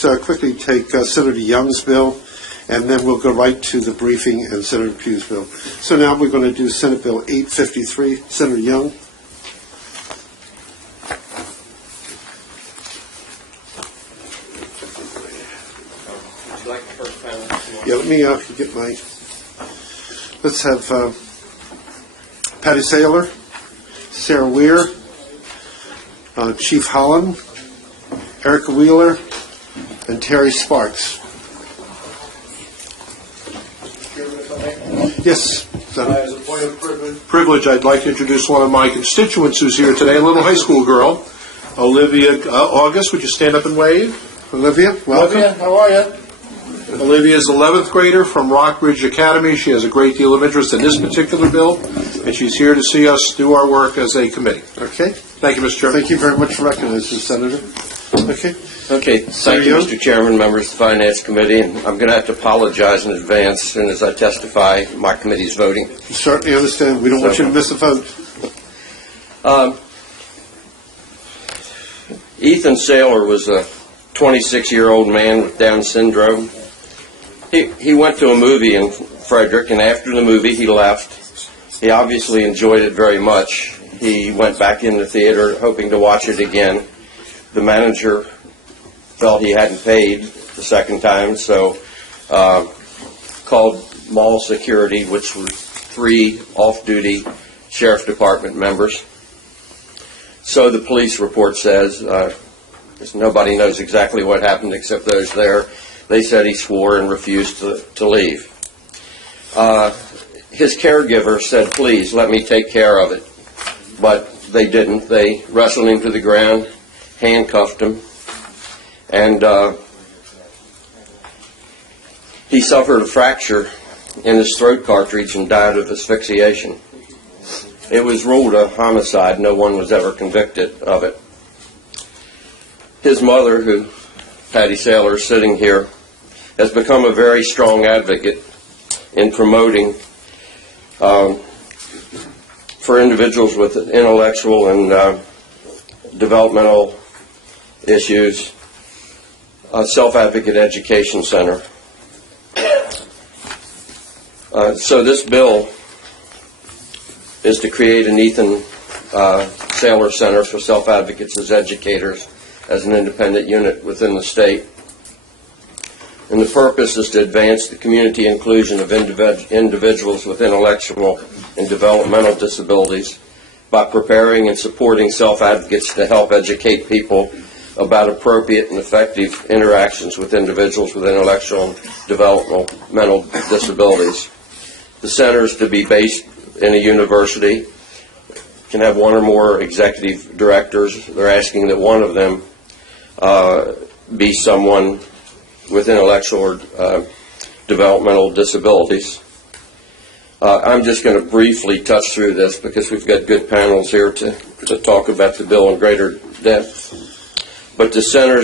just quickly take Senator Young's bill, and then we'll go right to the briefing and Senator Pugh's bill. So now we're going to do Senate Bill 853. Senator Young. Would you like the first panel? Yeah, let me get my... Let's have Patty Saylor, Sarah Weir, Chief Holland, Erica Wheeler, and Terry Sparks. Yes. As a point of privilege, I'd like to introduce one of my constituents who's here today, a little high school girl, Olivia August. Would you stand up and wave? Olivia, welcome. Olivia, how are you? Olivia is an 11th grader from Rockbridge Academy. She has a great deal of interest in this particular bill, and she's here to see us do our work as a committee. Okay. Thank you, Mr. Chairman. Thank you very much for recognizing, Senator. Okay. Okay, thank you, Mr. Chairman, members of the Finance Committee. And I'm going to have to apologize in advance as soon as I testify my committee's voting. You certainly understand. We don't want you to miss a vote. Ethan Saylor was a 26-year-old man with Down syndrome. He went to a movie in Frederick, and after the movie he left. He obviously enjoyed it very much. He went back in the theater hoping to watch it again. The manager felt he hadn't paid the second time, so called mall security, which was 3 off-duty sheriff department members. So the police report says, nobody knows exactly what happened except those there. They said he swore and refused to leave. His caregiver said, please, let me take care of it. But they didn't. They wrestled him to the ground, handcuffed him, and he suffered a fracture in his throat cartridge and died of asphyxiation. It was ruled a homicide. No one was ever convicted of it. His mother, who, Patty Saylor, is sitting here, has become a very strong advocate in promoting for individuals with intellectual and developmental issues, a self-advocate education center. So this bill is to create an Ethan Saylor Center for Self-Advocates as Educators as an independent unit within the state. And the purpose is to advance the community inclusion of individuals with intellectual and developmental disabilities by preparing and supporting self-advocates to help educate people about appropriate and effective interactions with individuals with intellectual and developmental disabilities. The center is to be based in a university, can have 1 or more executive directors. They're asking that one of them be someone with intellectual or developmental disabilities. I'm just going to briefly touch through this because we've got good panels here to talk about the bill in greater depth. But the center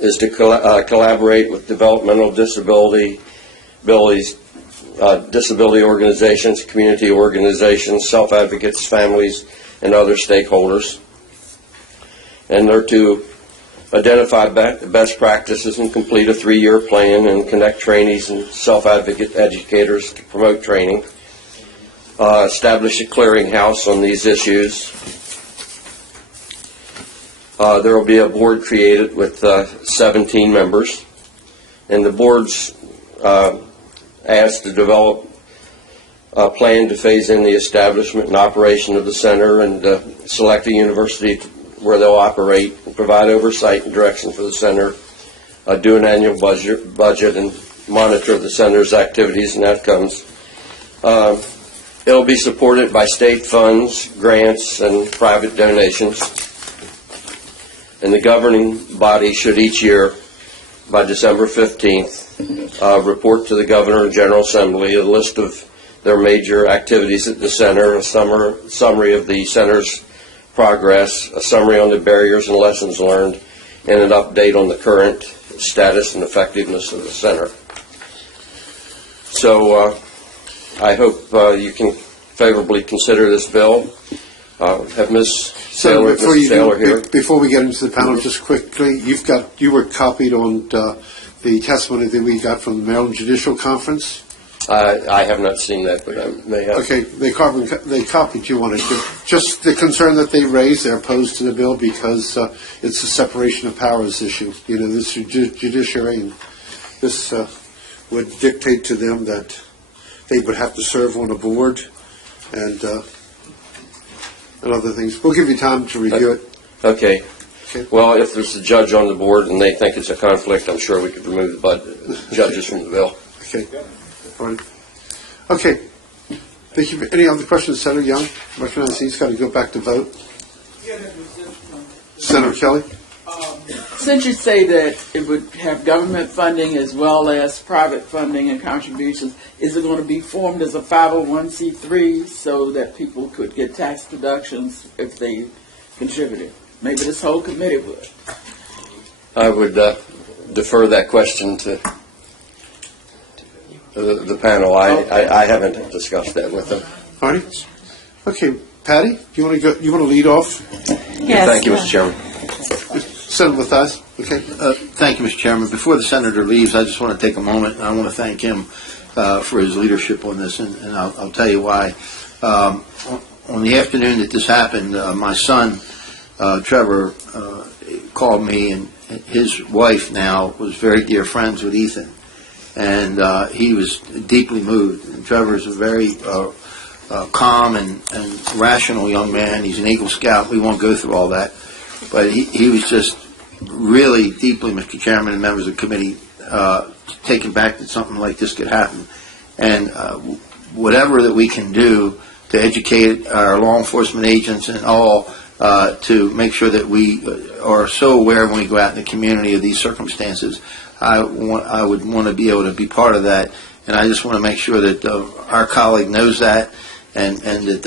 is to collaborate with developmental disability organizations, community organizations, self-advocates, families, and other stakeholders. And they're to identify best practices and complete a 3-year plan and connect trainees and self-advocate educators to promote training. Establish a clearinghouse on these issues. There will be a board created with 17 members, and the board's asked to develop a plan to phase in the establishment and operation of the center and select a university where they'll operate and provide oversight and direction for the center, do an annual budget and monitor the center's activities and outcomes. It'll be supported by state funds, grants, and private donations. And the governing body should each year, by December 15th, report to the Governor and General Assembly a list of their major activities at the center, a summary of the center's progress, a summary on the barriers and lessons learned, and an update on the current status and effectiveness of the center. So I hope you can favorably consider this bill. Have Ms. Senator, Saylor, Mr. Saylor here? before we get into the panel, just quickly, you were copied on the testimony that we got from the Maryland Judicial Conference. I have not seen that, but I may have. Okay, they copied you on it. Just the concern that they raised, they're opposed to the bill because it's a separation of powers issue. You know, this judiciary, and this would dictate to them that they would have to serve on a board and other things. We'll give you time to review it. Okay. Okay. Well, if there's a judge on the board and they think it's a conflict, I'm sure we could remove the judges from the bill. Okay. All right. Okay. Thank you. Any other questions, Senator Young? Recognize he's got to go back to vote. Senator Kelly? Since you say that it would have government funding as well as private funding and contributions, is it going to be formed as a 501c3 so that people could get tax deductions if they contributed? Maybe this whole committee would. I would defer that question to the panel. I haven't discussed that with them. Marty? Okay. Patty, you want to go? You want to lead off? Yes. Thank you, Mr. Chairman. Senator Mathias? Okay. Thank you, Mr. Chairman. Before the senator leaves, I just want to take a moment, and I want to thank him for his leadership on this, and I'll tell you why. On the afternoon that this happened, my son, Trevor, called me, and his wife now was very dear friends with Ethan, and he was deeply moved. And Trevor is a very calm and rational young man. He's an Eagle Scout. We won't go through all that. But he was just really deeply, Mr. Chairman and members of the committee, taken back that something like this could happen. And whatever that we can do to educate our law enforcement agents and all to make sure that we are so aware when we go out in the community of these circumstances, I would want to be able to be part of that. And I just want to make sure that our colleague knows that, and that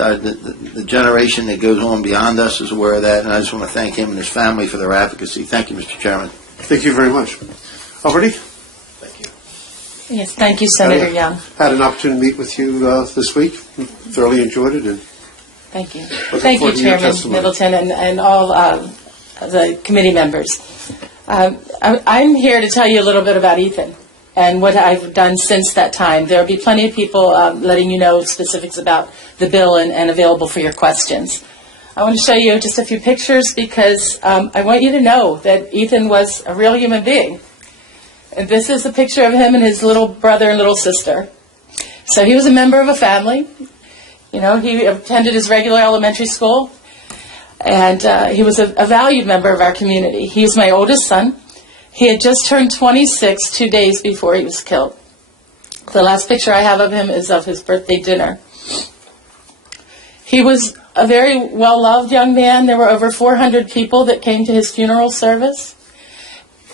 the generation that goes on beyond us is aware of that. And I just want to thank him and his family for their advocacy. Thank you, Mr. Chairman. Thank you very much. Already? Thank you. Yes, thank you, Senator Young. Had an opportunity to meet with you this week. Thoroughly enjoyed it. And Thank you. looking Thank you, forward to your Chairman testimony. Middleton, and all the committee members. I'm here to tell you a little bit about Ethan and what I've done since that time. There will be plenty of people letting you know specifics about the bill and available for your questions. I want to show you just a few pictures because I want you to know that Ethan was a real human being. And this is a picture of him and his little brother and little sister. So he was a member of a family. You know, he attended his regular elementary school, and he was a valued member of our community. He was my oldest son. He had just turned 26 2 days before he was killed. The last picture I have of him is of his birthday dinner. He was a very well-loved young man. There were over 400 people that came to his funeral service.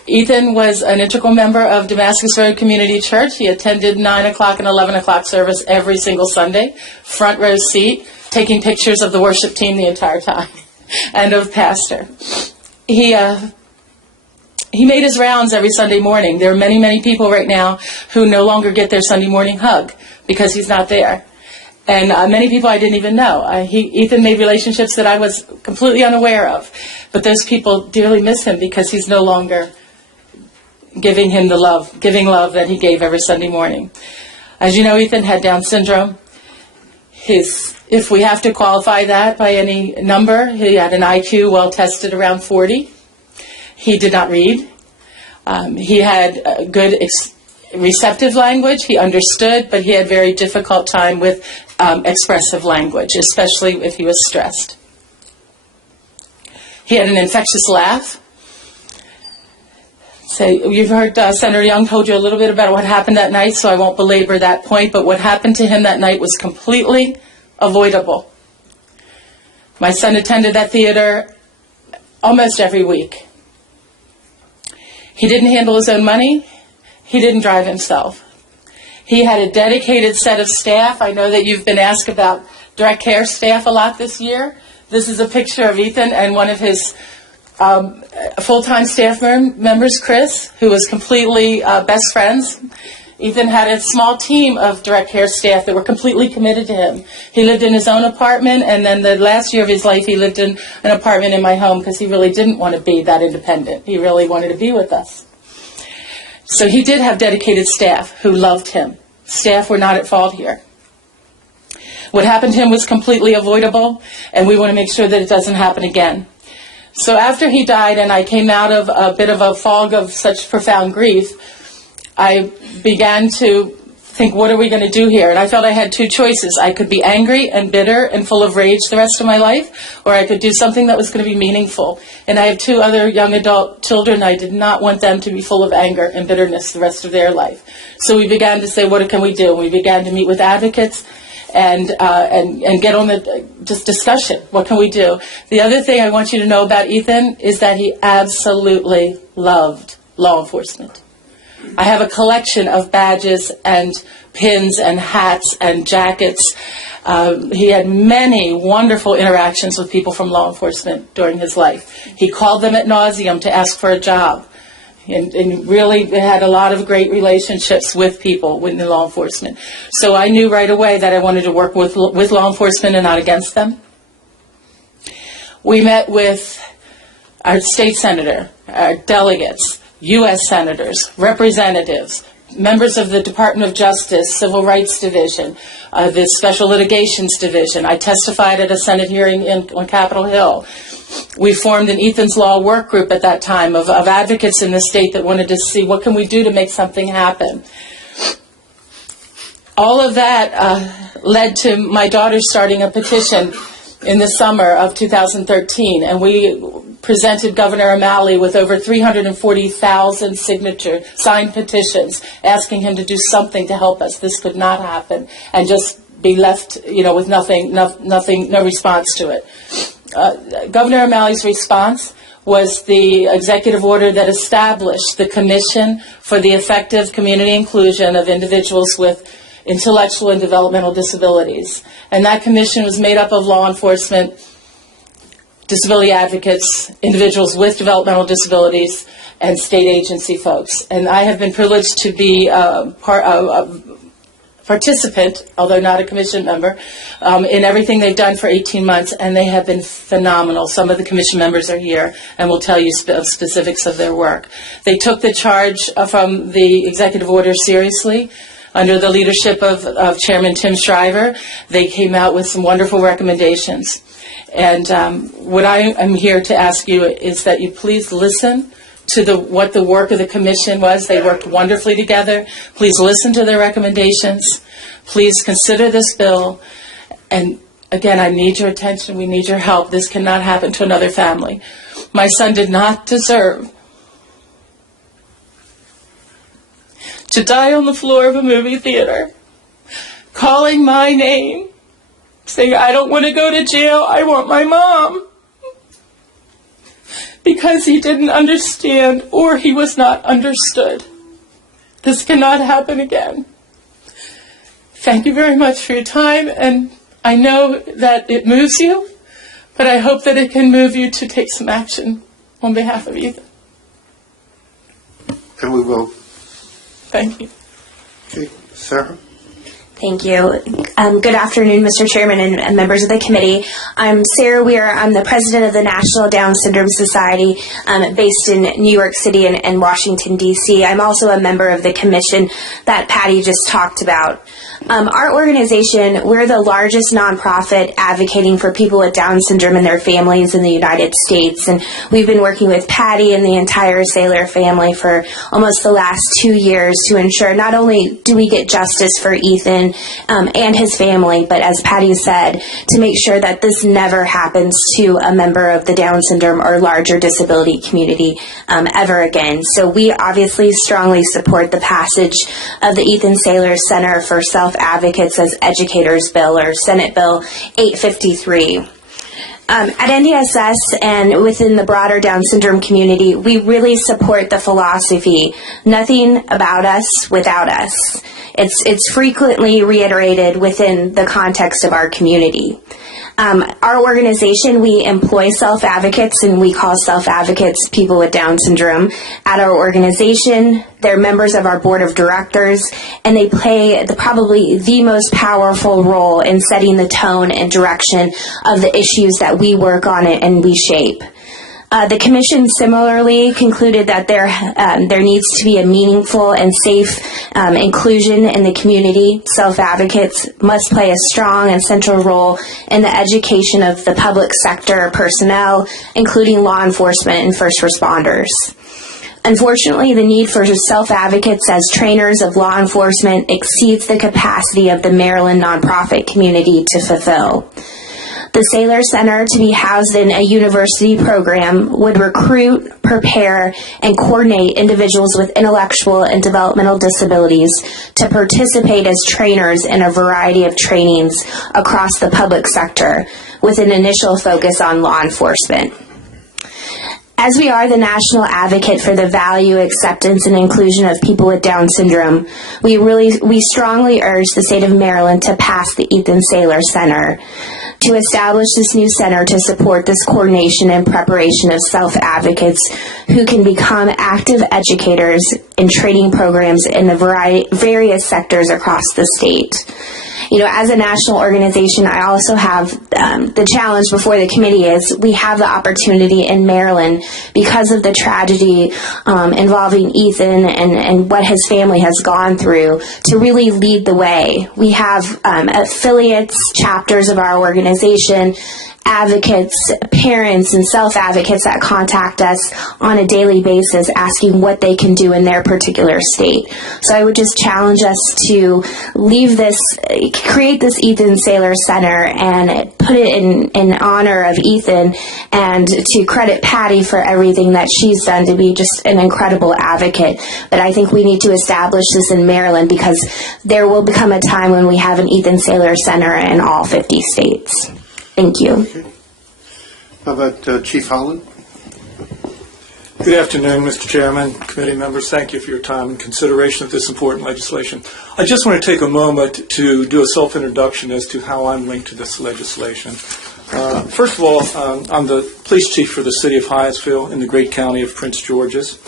Ethan was an integral member of Damascus Road Community Church. He attended 9 o'clock and 11 o'clock service every single Sunday, front row seat, taking pictures of the worship team the entire time, and of pastor. He made his rounds every Sunday morning. There are many, many people right now who no longer get their Sunday morning hug because he's not there. And many people I didn't even know. Ethan made relationships that I was completely unaware of. But those people dearly miss him because he's no longer giving love that he gave every Sunday morning. As you know, Ethan had Down syndrome. If we have to qualify that by any number, he had an IQ well tested around 40. He did not read. He had good receptive language. He understood, but he had very difficult time with expressive language, especially if he was stressed. He had an infectious laugh. So you've heard Senator Young told you a little bit about what happened that night, so I won't belabor that point, but what happened to him that night was completely avoidable. My son attended that theater almost every week. He didn't handle his own money. He didn't drive himself. He had a dedicated set of staff. I know that you've been asked about direct care staff a lot this year. This is a picture of Ethan and one of his full-time staff members, Chris, who was completely best friends. Ethan had a small team of direct care staff that were completely committed to him. He lived in his own apartment, and then the last year of his life he lived in an apartment in my home because he really didn't want to be that independent. He really wanted to be with us. So he did have dedicated staff who loved him. Staff were not at fault here. What happened to him was completely avoidable, and we want to make sure that it doesn't happen again. So after he died and I came out of a bit of a fog of such profound grief, I began to think, what are we going to do here? And I felt I had two choices. I could be angry and bitter and full of rage the rest of my life, or I could do something that was going to be meaningful. And I have two other young adult children. I did not want them to be full of anger and bitterness the rest of their life. So we began to say, what can we do? And we began to meet with advocates and get on the just discussion. What can we do? The other thing I want you to know about Ethan is that he absolutely loved law enforcement. I have a collection of badges and pins and hats and jackets. He had many wonderful interactions with people from law enforcement during his life. He called them ad nauseum to ask for a job. And really had a lot of great relationships with people within law enforcement. So I knew right away that I wanted to work with law enforcement and not against them. We met with our state senator, our delegates, U.S. senators, representatives, members of the Department of Justice, Civil Rights Division, the Special Litigations Division. I testified at a Senate hearing on Capitol Hill. We formed an Ethan's Law work group at that time of advocates in the state that wanted to see what can we do to make something happen. All of that led to my daughter starting a petition in the summer of 2013, and we presented Governor O'Malley with over 340,000 signed petitions asking him to do something to help us. This could not happen and just be left, with nothing, no response to it. Governor O'Malley's response was the executive order that established the Commission for the Effective Community Inclusion of Individuals with Intellectual and Developmental Disabilities. And that commission was made up of law enforcement, disability advocates, individuals with developmental disabilities, and state agency folks. And I have been privileged to be a participant, although not a commission member, in everything they've done for 18 months, and they have been phenomenal. Some of the commission members are here and will tell you specifics of their work. They took the charge from the executive order seriously. Under the leadership of Chairman Tim Shriver, they came out with some wonderful recommendations. And what I am here to ask you is that you please listen to what the work of the commission was. They worked wonderfully together. Please listen to their recommendations. Please consider this bill. And again, I need your attention. We need your help. This cannot happen to another family. My son did not deserve to die on the floor of a movie theater, calling my name, saying, I don't want to go to jail, I want my mom. Because he didn't understand or he was not understood. This cannot happen again. Thank you very much for your time, and I know that it moves you, but I hope that it can move you to take some action on behalf of Ethan. And we will. Thank you. Okay, Sarah? Thank you. Good afternoon, Mr. Chairman and members of the committee. I'm Sarah Weir. I'm the president of the National Down Syndrome Society based in New York City and Washington, D.C. I'm also a member of the commission that Patty just talked about. Our organization, we're the largest nonprofit advocating for people with Down syndrome and their families in the United States. And we've been working with Patty and the entire Saylor family for almost the last 2 years to ensure not only do we get justice for Ethan and his family, but as Patty said, to make sure that this never happens to a member of the Down syndrome or larger disability community ever again. So we obviously strongly support the passage of the Ethan Saylor Center for Self-Advocates as Educators Bill, or Senate Bill 853. At NDSS and within the broader Down syndrome community, we really support the philosophy, nothing about us without us. It's frequently reiterated within the context of our community. Our organization, we employ self-advocates, and we call self-advocates people with Down syndrome. At our organization, they're members of our board of directors, and they play probably the most powerful role in setting the tone and direction of the issues that we work on and we shape. The Commission similarly concluded that there needs to be a meaningful and safe inclusion in the community. Self-advocates must play a strong and central role in the education of the public sector personnel, including law enforcement and first responders. Unfortunately, the need for self-advocates as trainers of law enforcement exceeds the capacity of the Maryland nonprofit community to fulfill. The Saylor Center, to be housed in a university program, would recruit, prepare, and coordinate individuals with intellectual and developmental disabilities to participate as trainers in a variety of trainings across the public sector, with an initial focus on law enforcement. As we are the national advocate for the value, acceptance, and inclusion of people with Down syndrome, we strongly urge the state of Maryland to pass the Ethan Saylor Center, to establish this new center to support this coordination and preparation of self-advocates who can become active educators in training programs in the various sectors across the state. As a national organization, I also have the challenge before the committee is we have the opportunity in Maryland, because of the tragedy involving Ethan and what his family has gone through, to really lead the way. We have affiliates, chapters of our organization, advocates, parents, and self-advocates that contact us on a daily basis asking what they can do in their particular state. So I would just challenge us to create this Ethan Saylor Center and put it in honor of Ethan, and to credit Patty for everything that she's done to be just an incredible advocate. But I think we need to establish this in Maryland, because there will become a time when we have an Ethan Saylor Center in all 50 states. Thank you. How about Chief Holland? Good afternoon, Mr. Chairman, committee members. Thank you for your time and consideration of this important legislation. I just want to take a moment to do a self-introduction as to how I'm linked to this legislation. First of all, I'm the police chief for the city of Hyattsville in the great county of Prince George's.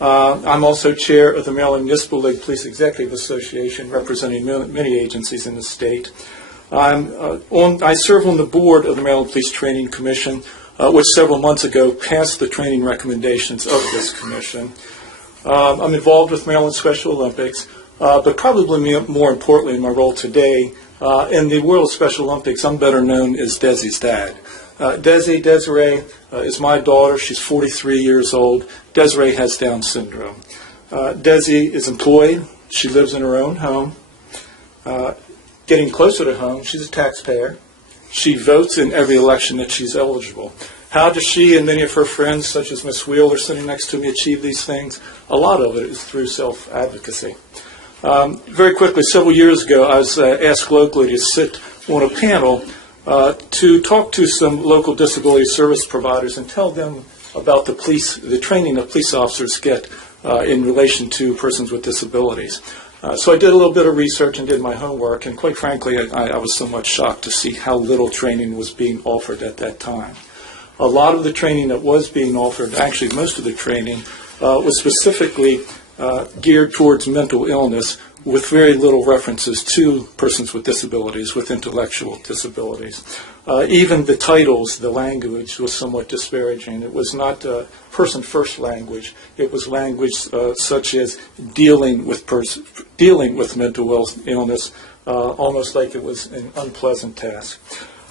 I'm also chair of the Maryland Municipal League Police Executive Association, representing many agencies in the state. I serve on the board of the Maryland Police Training Commission, which several months ago passed the training recommendations of this commission. I'm involved with Maryland Special Olympics, but probably more importantly in my role today, in the world of Special Olympics, I'm better known as Desi's dad. Desiree is my daughter. She's 43 years old. Desiree has Down syndrome. Desi is employed. She lives in her own home. Getting closer to home, she's a taxpayer. She votes in every election that she's eligible. How does she and many of her friends, such as Ms. Wheeler sitting next to me, achieve these things? A lot of it is through self-advocacy. Very quickly, several years ago, I was asked locally to sit on a panel to talk to some local disability service providers and tell them about the training that police officers get in relation to persons with disabilities. So I did a little bit of research and did my homework, and quite frankly, I was somewhat shocked to see how little training was being offered at that time. A lot of the training that was being offered, actually most of the training, was specifically geared towards mental illness, with very little references to persons with disabilities, with intellectual disabilities. Even the titles, the language was somewhat disparaging. It was not person-first language. It was language such as dealing with mental illness, almost like it was an unpleasant task.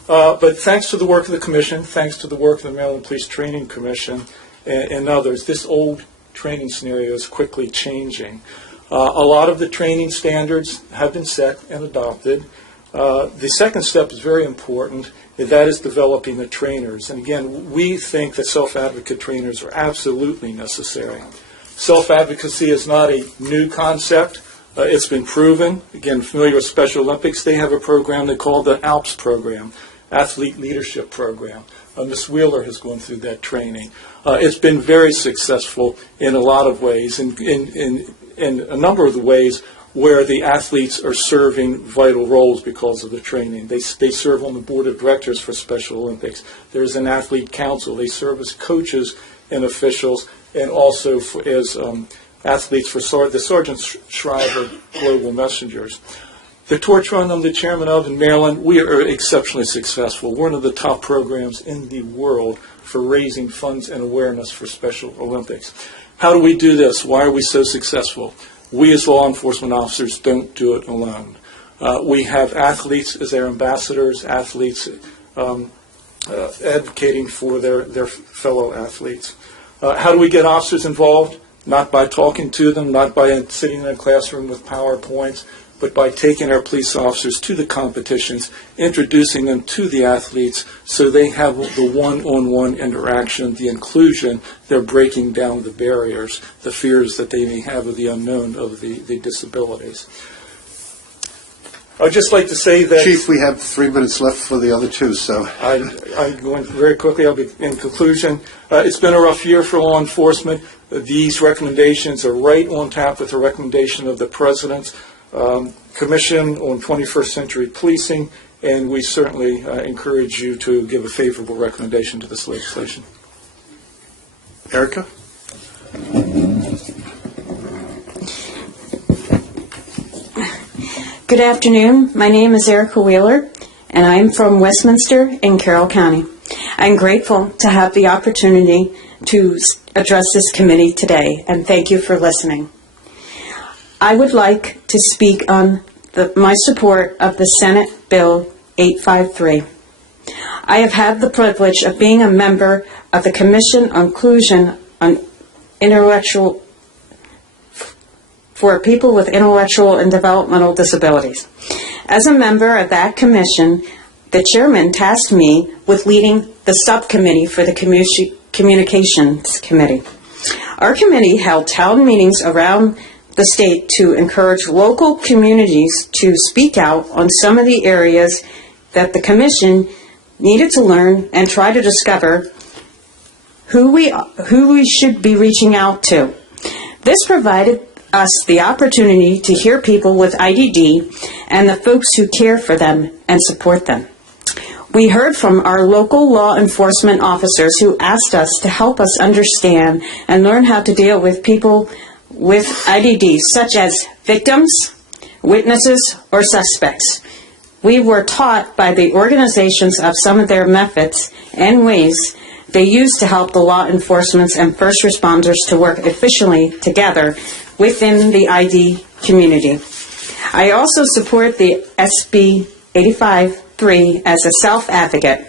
But thanks to the work of the Commission, thanks to the work of the Maryland Police Training Commission and others, this old training scenario is quickly changing. A lot of the training standards have been set and adopted. The second step is very important, and that is developing the trainers. And again, we think that self-advocate trainers are absolutely necessary. Self-advocacy is not a new concept. It's been proven. Again, familiar with Special Olympics, they have a program they call the ALPS program, Athlete Leadership Program. Ms. Wheeler has gone through that training. It's been very successful in a lot of ways, and in a number of the ways where the athletes are serving vital roles because of the training. They serve on the board of directors for Special Olympics. There's an athlete council. They serve as coaches and officials, and also as athletes for the Sergeant Shriver Global Messengers. The torch run I'm the chairman of in Maryland, we are exceptionally successful. We're one of the top programs in the world for raising funds and awareness for Special Olympics. How do we do this? Why are we so successful? We as law enforcement officers don't do it alone. We have athletes as their ambassadors, athletes advocating for their fellow athletes. How do we get officers involved? Not by talking to them, not by sitting in a classroom with PowerPoints, but by taking our police officers to the competitions, introducing them to the athletes so they have the one-on-one interaction, the inclusion. They're breaking down the barriers, the fears that they may have of the unknown, of the disabilities. I'd just like to say that... Chief, we have 3 minutes left for the other two, so... I'm going very quickly. I'll be in conclusion. It's been a rough year for law enforcement. These recommendations are right on tap with the recommendation of the President's Commission on 21st Century Policing, and we certainly encourage you to give a favorable recommendation to this legislation. Erica? Good afternoon. My name is Erica Wheeler, and I'm from Westminster in Carroll County. I'm grateful to have the opportunity to address this committee today, and thank you for listening. I would like to speak on my support of the Senate Bill 853. I have had the privilege of being a member of the Commission on Inclusion on Intellectual for People with Intellectual and Developmental Disabilities. As a member of that commission, the chairman tasked me with leading the subcommittee for the Communications Committee. Our committee held town meetings around the state to encourage local communities to speak out on some of the areas that the commission needed to learn and try to discover who we should be reaching out to. This provided us the opportunity to hear people with IDD and the folks who care for them and support them. We heard from our local law enforcement officers who asked us to help us understand and learn how to deal with people with IDD, such as victims, witnesses, or suspects. We were taught by the organizations of some of their methods and ways they use to help the law enforcement and first responders to work efficiently together within the ID community. I also support the SB853 as a self-advocate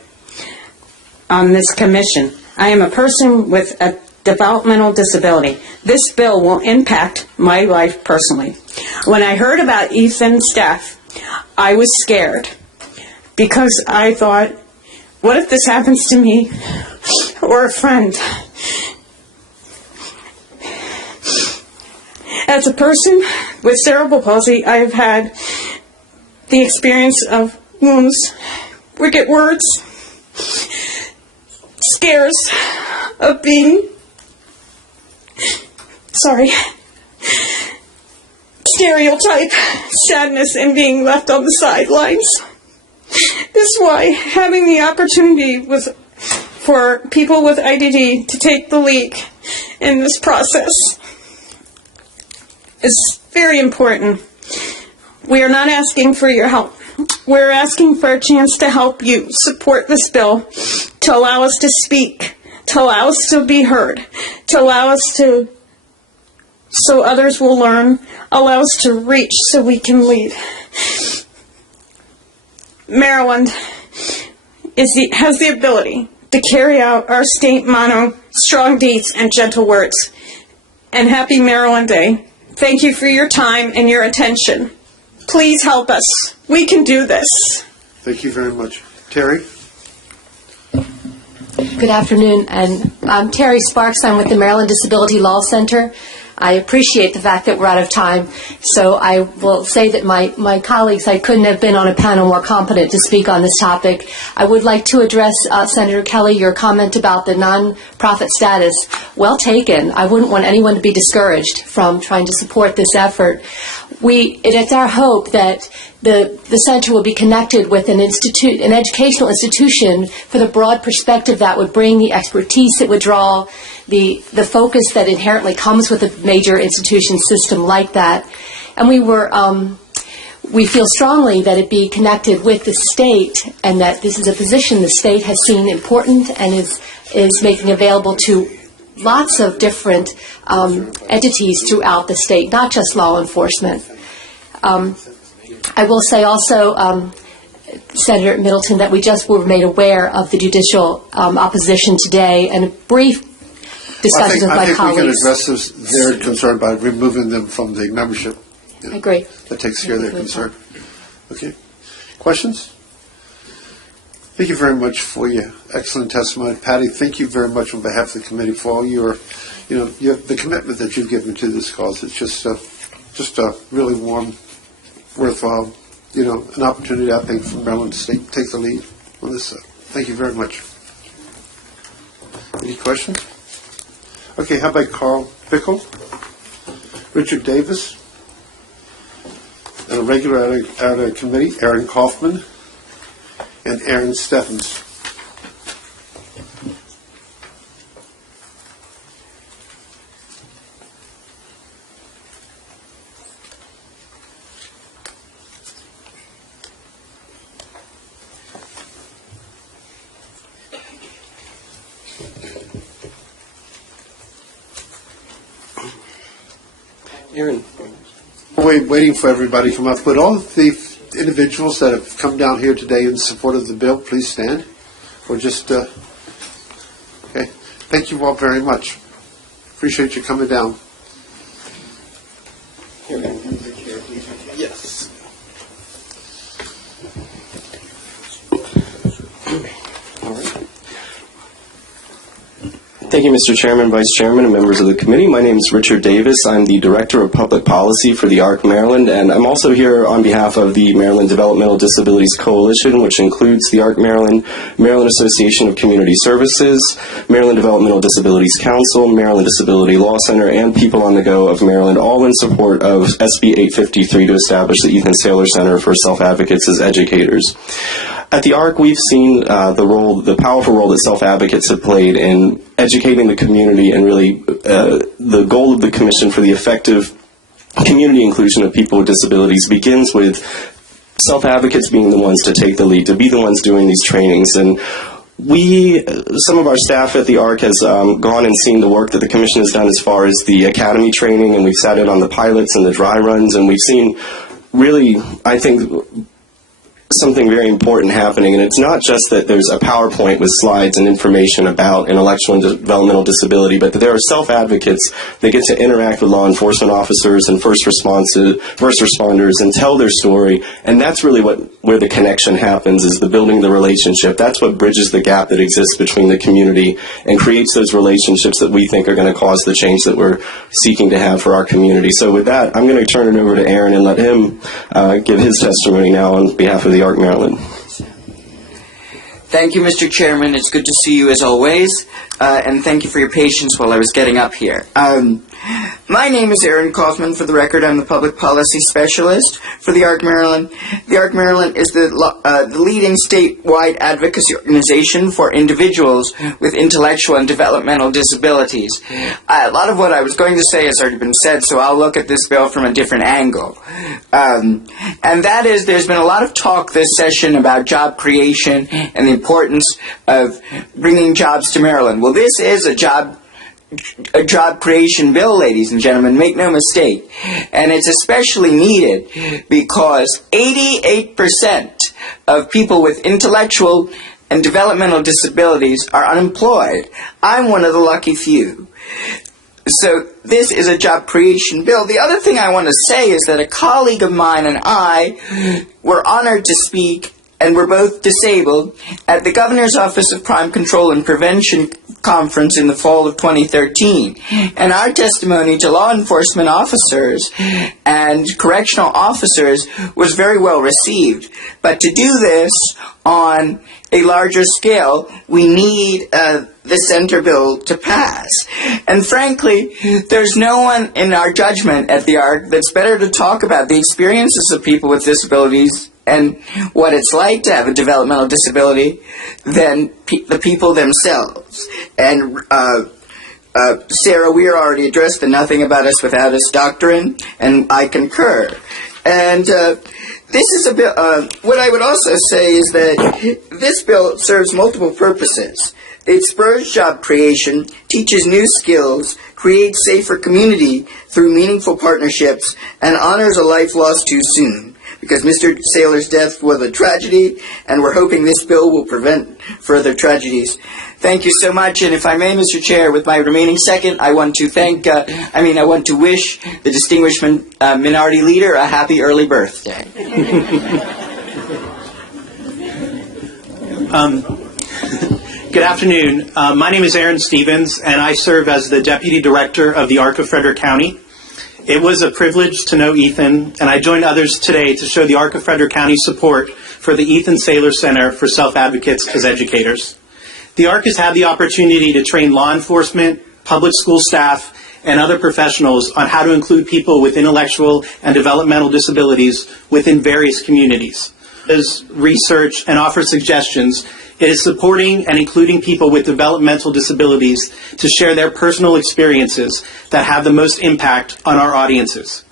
on this commission. I am a person with a developmental disability. This bill will impact my life personally. When I heard about Ethan's death, I was scared because I thought, what if this happens to me or a friend? As a person with cerebral palsy, I have had the experience of wounds, wicked words, scares of being stereotype, sadness, and being left on the sidelines. This is why having the opportunity for people with IDD to take the lead in this process is very important. We are not asking for your help. We're asking for a chance to help you support this bill, to allow us to speak, to allow us to be heard, to allow us to, so others will learn, allow us to reach so we can lead. Maryland has the ability to carry out our state motto, strong deeds and gentle words. And happy Maryland Day. Thank you for your time and your attention. Please help us. We can do this. Thank you very much. Terry? Good afternoon, and I'm Terry Sparks. I'm with the Maryland Disability Law Center. I appreciate the fact that we're out of time, so I will say that my colleagues, I couldn't have been on a panel more competent to speak on this topic. I would like to address, Senator Kelly, your comment about the nonprofit status. Well taken. I wouldn't want anyone to be discouraged from trying to support this effort. It's our hope that the center will be connected with an educational institution for the broad perspective that would bring the expertise it would draw, the focus that inherently comes with a major institution system like that. And we feel strongly that it be connected with the state, and that this is a position the state has seen important and is making available to lots of different entities throughout the state, not just law enforcement. I will say also, Senator Middleton, that we just were made aware of the judicial opposition today, and a brief discussion with my colleagues. I think we can address their concern by removing them from the membership. I agree. That takes care of their concern. Okay. Questions? Thank you very much for your excellent testimony. Patty, thank you very much on behalf of the committee for all the commitment that you've given to this cause. It's just a really warm, worthwhile, an opportunity, I think, for Maryland State to take the lead on this. Thank you very much. Any questions? Okay, how about Carl Bickle, Richard Davis, and a regular out of committee, Aaron Kaufman, and Aaron Steffens. Aaron. Waiting for everybody to come up. Would all of the individuals that have come down here today in support of the bill please stand? Or just, okay. Thank you all very much. Appreciate you coming down. Yes. All right. Thank you, Mr. Chairman, Vice Chairman, and members of the committee. My name is Richard Davis. I'm the Director of Public Policy for the ARC Maryland, and I'm also here on behalf of the Maryland Developmental Disabilities Coalition, which includes the ARC Maryland, Maryland Association of Community Services, Maryland Developmental Disabilities Council, Maryland Disability Law Center, and People on the Go of Maryland, all in support of SB853 to establish the Ethan Saylor Center for Self-Advocates as Educators. At the ARC, we've seen the powerful role that self-advocates have played in educating the community, and really the goal of the Commission for the effective community inclusion of people with disabilities begins with self-advocates being the ones to take the lead, to be the ones doing these trainings. And some of our staff at the ARC has gone and seen the work that the Commission has done as far as the academy training, and we've sat in on the pilots and the dry runs, and we've seen really, I think, something very important happening. And it's not just that there's a PowerPoint with slides and information about intellectual and developmental disability, but that there are self-advocates that get to interact with law enforcement officers and first responders and tell their story. And that's really where the connection happens, is the building the relationship. That's what bridges the gap that exists between the community and creates those relationships that we think are going to cause the change that we're seeking to have for our community. So with that, I'm going to turn it over to Aaron and let him give his testimony now on behalf of the ARC Maryland. Thank you, Mr. Chairman. It's good to see you as always, and thank you for your patience while I was getting up here. My name is Aaron Kaufman. For the record, I'm the Public Policy Specialist for the ARC Maryland. The ARC Maryland is the leading statewide advocacy organization for individuals with intellectual and developmental disabilities. A lot of what I was going to say has already been said, so I'll look at this bill from a different angle. And that is, there's been a lot of talk this session about job creation and the importance of bringing jobs to Maryland. Well, this is a job creation bill, ladies and gentlemen, make no mistake. And it's especially needed because 88% of people with intellectual and developmental disabilities are unemployed. I'm one of the lucky few. So this is a job creation bill. The other thing I want to say is that a colleague of mine and I were honored to speak, and we're both disabled, at the Governor's Office of Crime Control and Prevention conference in the fall of 2013, and our testimony to law enforcement officers and correctional officers was very well received. But to do this on a larger scale, we need the Center bill to pass. And frankly, there's no one in our judgment at the ARC that's better to talk about the experiences of people with disabilities and what it's like to have a developmental disability than the people themselves. And Sarah, we already addressed the nothing about us without us doctrine, and I concur. And this is a bill. What I would also say is that this bill serves multiple purposes. It spurs job creation, teaches new skills, creates safer community through meaningful partnerships, and honors a life lost too soon. Because Mr. Saylor's death was a tragedy, and we're hoping this bill will prevent further tragedies. Thank you so much, and if I may, Mr. Chair, with my remaining second, I want to I want to wish the distinguished minority leader a happy early birthday. Good afternoon. My name is Aaron Stevens, and I serve as the Deputy Director of the ARC of Frederick County. It was a privilege to know Ethan, and I joined others today to show the ARC of Frederick County support for the Ethan Saylor Center for Self-Advocates as Educators. The ARC has had the opportunity to train law enforcement, public school staff, and other professionals on how to include people with intellectual and developmental disabilities within various communities. As research and offer suggestions, it is supporting and including people with developmental disabilities to share their personal experiences that have the most impact on our audiences.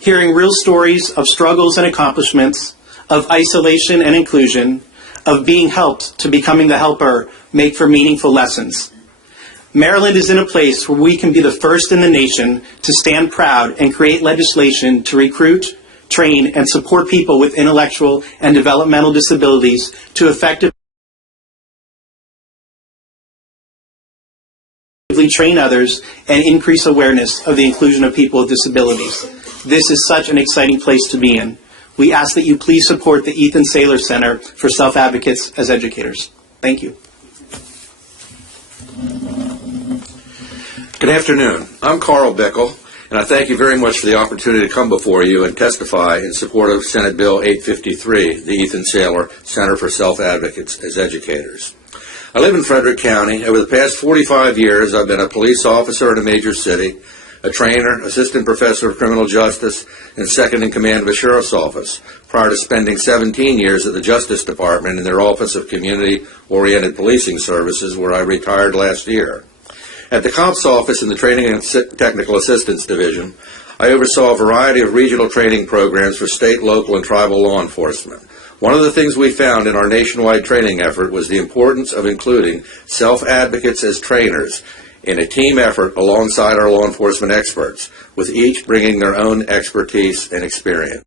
Hearing real stories of struggles and accomplishments, of isolation and inclusion, of being helped to becoming the helper make for meaningful lessons. Maryland is in a place where we can be the first in the nation to stand proud and create legislation to recruit, train, and support people with intellectual and developmental disabilities to effectively train others and increase awareness of the inclusion of people with disabilities. This is such an exciting place to be in. We ask that you please support the Ethan Saylor Center for Self-Advocates as Educators. Thank you. Good afternoon. I'm Carl Bickel, and I thank you very much for the opportunity to come before you and testify in support of Senate Bill 853, the Ethan Saylor Center for Self-Advocates as Educators. I live in Frederick County. Over the past 45 years, I've been a police officer in a major city, a trainer, assistant professor of criminal justice, and second in command of a sheriff's office, prior to spending 17 years at the Justice Department in their Office of Community-Oriented Policing Services, where I retired last year. At the COPS office in the Training and Technical Assistance Division, I oversaw a variety of regional training programs for state, local, and tribal law enforcement. One of the things we found in our nationwide training effort was the importance of including self-advocates as trainers in a team effort alongside our law enforcement experts, with each bringing their own expertise and experience.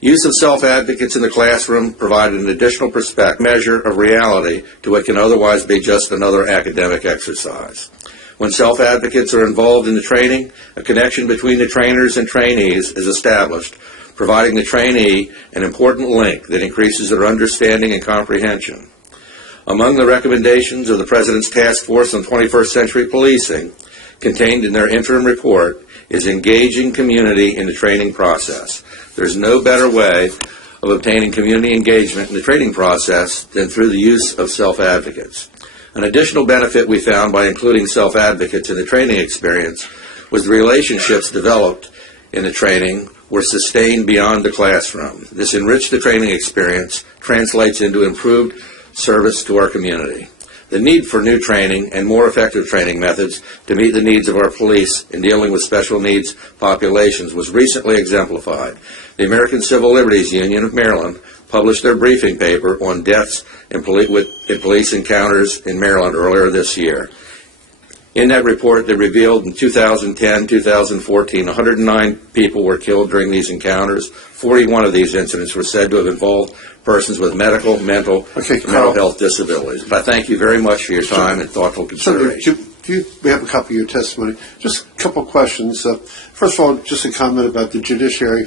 Use of self-advocates in the classroom provided an additional perspective, measure of reality to what can otherwise be just another academic exercise. When self-advocates are involved in the training, a connection between the trainers and trainees is established, providing the trainee an important link that increases their understanding and comprehension. Among the recommendations of the President's Task Force on 21st Century Policing, contained in their interim report, is engaging community in the training process. There's no better way of obtaining community engagement in the training process than through the use of self-advocates. An additional benefit we found by including self-advocates in the training experience was the relationships developed in the training were sustained beyond the classroom. This enriched the training experience, translates into improved service to our community. The need for new training and more effective training methods to meet the needs of our police in dealing with special needs populations was recently exemplified. The American Civil Liberties Union of Maryland published their briefing paper on deaths in police encounters in Maryland earlier this year. In that report, they revealed in 2010, 2014, 109 people were killed during these encounters. 41 of these incidents were said to have involved persons with mental health disabilities. But I thank you very much for your time and thoughtful consideration. We have a copy of your testimony. Just a couple of questions. First of all, just a comment about the judiciary.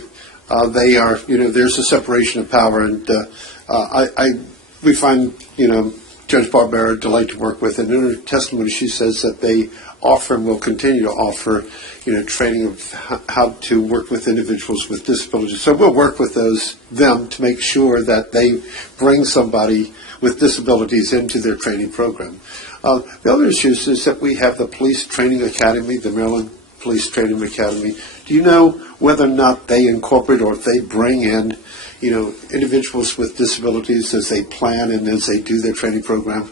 They are, there's a separation of power, and we find, Judge Barbera delight to work with. And in her testimony, she says that they offer and will continue to offer, training of how to work with individuals with disabilities. So we'll work with them to make sure that they bring somebody with disabilities into their training program. The other issue is that we have the Police Training Academy, the Maryland Police Training Academy. Do you know whether or not they incorporate or if they bring in, individuals with disabilities as they plan and as they do their training program?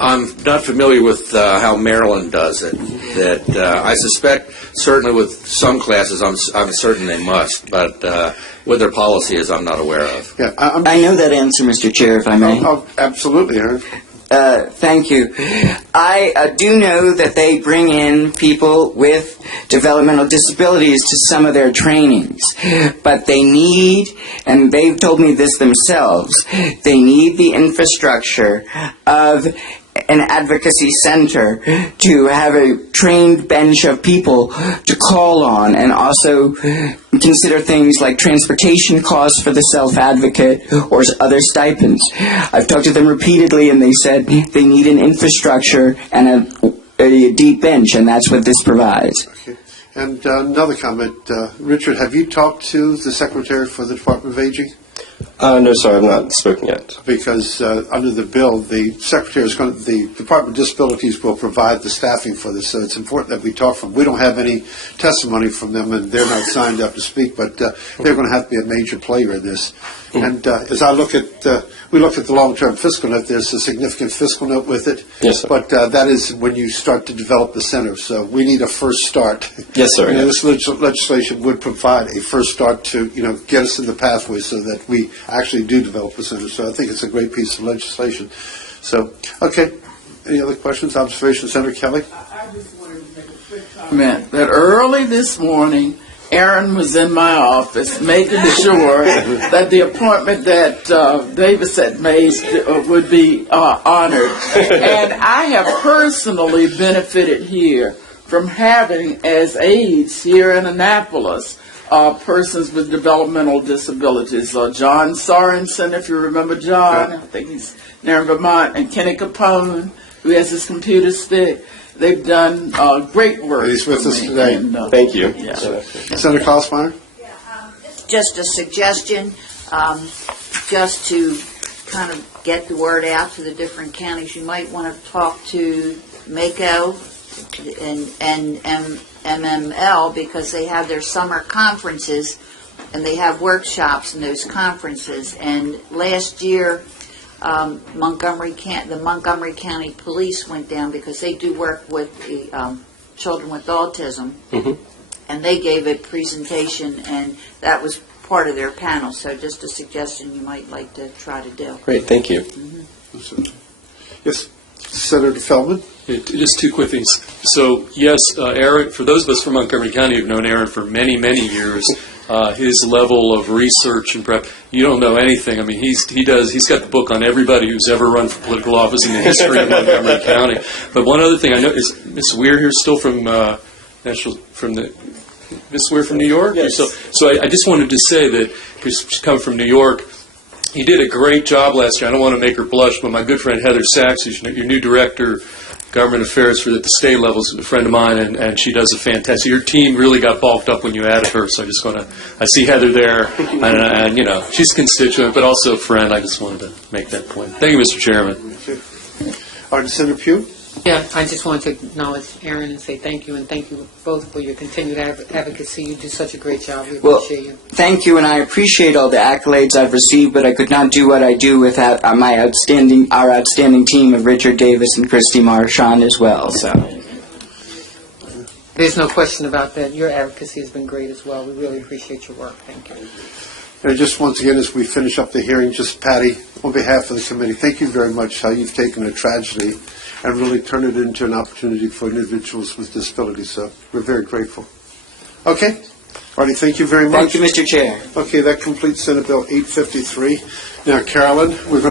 I'm not familiar with how Maryland does it. That I suspect, certainly with some classes, I'm certain they must, but what their policy is, I'm not aware of. Yeah, I know that answer, Mr. Chair, if I may. Oh, absolutely, Aaron. Thank you. I do know that they bring in people with developmental disabilities to some of their trainings, but they need, and they've told me this themselves, they need the infrastructure of an advocacy center to have a trained bench of people to call on, and also consider things like transportation costs for the self-advocate or other stipends. I've talked to them repeatedly, and they said they need an infrastructure and a deep bench, and that's what this provides. Okay. And another comment, Richard, have you talked to the Secretary for the Department of Aging? No, sir, I've not spoken yet. Because under the bill, the Secretary is going to, the Department of Disabilities will provide the staffing for this, so it's important that we talk from. We don't have any testimony from them, and they're not signed up to speak, but they're going to have to be a major player in this. And as I look at, we look at the long-term fiscal note, there's a significant fiscal note with it. Yes, sir. But that is when you start to develop the center, so we need a first start. Yes, sir. And this legislation would provide a first start to, get us in the pathway so that we actually do develop a center. So I think it's a great piece of legislation. So, okay. Any other questions, observations, Senator Kelly? I just wanted to make a quick comment that early this morning, Aaron was in my office making sure that the appointment that Davis had made would be honored. And I have personally benefited here from having as aides here in Annapolis persons with developmental disabilities. John Sorensen, if you remember John, I think he's there in Vermont, and Kenny Capone, who has his computer stick. They've done great work. He's with us today. And, Thank you. Yeah. Senator Klausmeyer? Just a suggestion, just to kind of get the word out to the different counties. You might want to talk to MACO and MML, because they have their summer conferences and they have workshops in those conferences. And last year, the Montgomery County Police went down because they do work with the children with autism, and they gave a presentation, and that was part of their panel. So just a suggestion you might like to try to do. Great, thank you. Yes, Senator Feldman? Just two quick things. So, yes, Aaron, for those of us from Montgomery County who've known Aaron for many, many years, his level of research and prep, you don't know anything. I mean, he's got the book on everybody who's ever run for political office in the history of Montgomery County. But one other thing I know is Ms. Weir here, still from Ms. Weir from New York? Yes. So I just wanted to say that, because she's come from New York, you did a great job last year. I don't want to make her blush, but my good friend Heather Sachs, who's your new director of government affairs for the state level, is a friend of mine, and she does a fantastic. Your team really got bulked up when you added her, so I see Heather there, and she's a constituent, but also a friend. I just wanted to make that point. Thank you, Mr. Chairman. All right, Senator Pugh? Yeah, I just want to acknowledge Aaron and say thank you, and thank you both for your continued advocacy. You do such a great job. We appreciate you. Thank you, and I appreciate all the accolades I've received, but I could not do what I do without our outstanding team of Richard Davis and Christy Marchand as well. So, There's no question about that. Your advocacy has been great as well. We really appreciate your work. Thank you. And just once again, as we finish up the hearing, just Patty, on behalf of the committee, thank you very much how you've taken a tragedy and really turned it into an opportunity for individuals with disabilities. So we're very grateful. Okay. Artie, thank you very much. Thank you, Mr. Chair. Okay, that completes Senate Bill 853. Now, Carolyn, we're going